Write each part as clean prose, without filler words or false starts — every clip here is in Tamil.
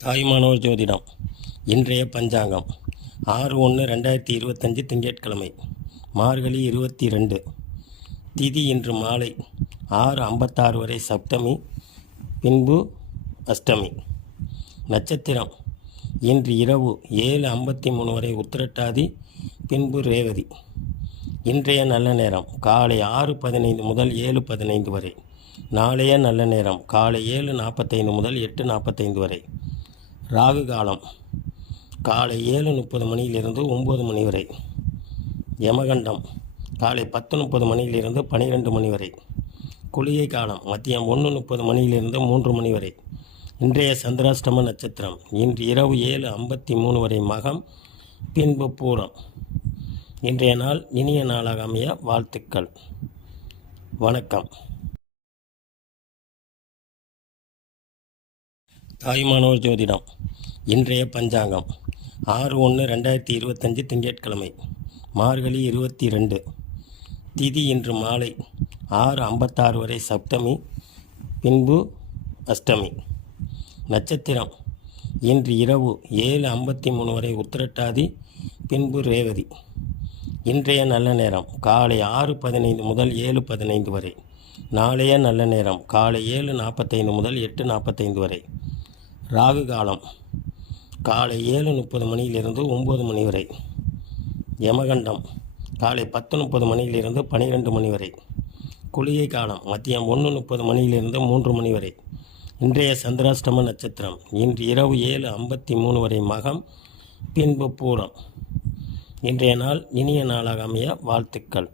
தாய்மானவர் ஜோதிடம். இன்றைய பஞ்சாங்கம் 6/1/2025 திங்கட்கிழமை, மார்கழி 22. திதி இன்று மாலை 6:56 வரை சப்தமி, பின்பு அஷ்டமி. நட்சத்திரம் இன்று இரவு 7:53 வரை உத்திரட்டாதி, பின்பு ரேவதி. இன்றைய நல்ல நேரம் காலை 6:15 முதல் 7:15 வரை. நாளைய நல்ல நேரம் காலை 7:45 முதல் 8:45 வரை. ராகு காலம் காலை 7:30 மணியிலிருந்து 9 மணி வரை. யமகண்டம் காலை 10:30 மணியிலிருந்து 12 மணி வரை. குளிகை காலம் மதியம் 1:30 மணியிலிருந்து 3 மணி வரை. இன்றைய சந்திராஷ்டம நட்சத்திரம் இன்று இரவு 7:53 வரை மகம், பின்பு பூரம். இன்றைய நாள் இனிய நாளாக அமைய வாழ்த்துக்கள். வணக்கம். தாய்மானவர் ஜோதிடம். இன்றைய பஞ்சாங்கம் 6/1/2025 திங்கட்கிழமை, மார்கழி 22. திதி இன்று மாலை 6:56 வரை சப்தமி, பின்பு அஷ்டமி. நட்சத்திரம் இன்று இரவு 7:53 வரை உத்திரட்டாதி, பின்பு ரேவதி. இன்றைய நல்ல நேரம் காலை 6:15 முதல் 7:15 வரை. நாளைய நல்ல நேரம் காலை 7:45 முதல் 8:45 வரை. ராகு காலம் காலை 7:30 மணியிலிருந்து 9 மணி வரை. யமகண்டம் காலை 10:30 மணியிலிருந்து 12 மணி வரை. குளிகை காலம் மதியம் 1:30 மணியிலிருந்து 3 மணி வரை. இன்றைய சந்திராஷ்டம நட்சத்திரம் இன்று இரவு 7:53 வரை மகம், பின்பு பூரம். இன்றைய நாள் இனிய நாளாக அமைய வாழ்த்துக்கள்.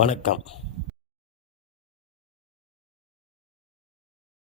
வணக்கம்.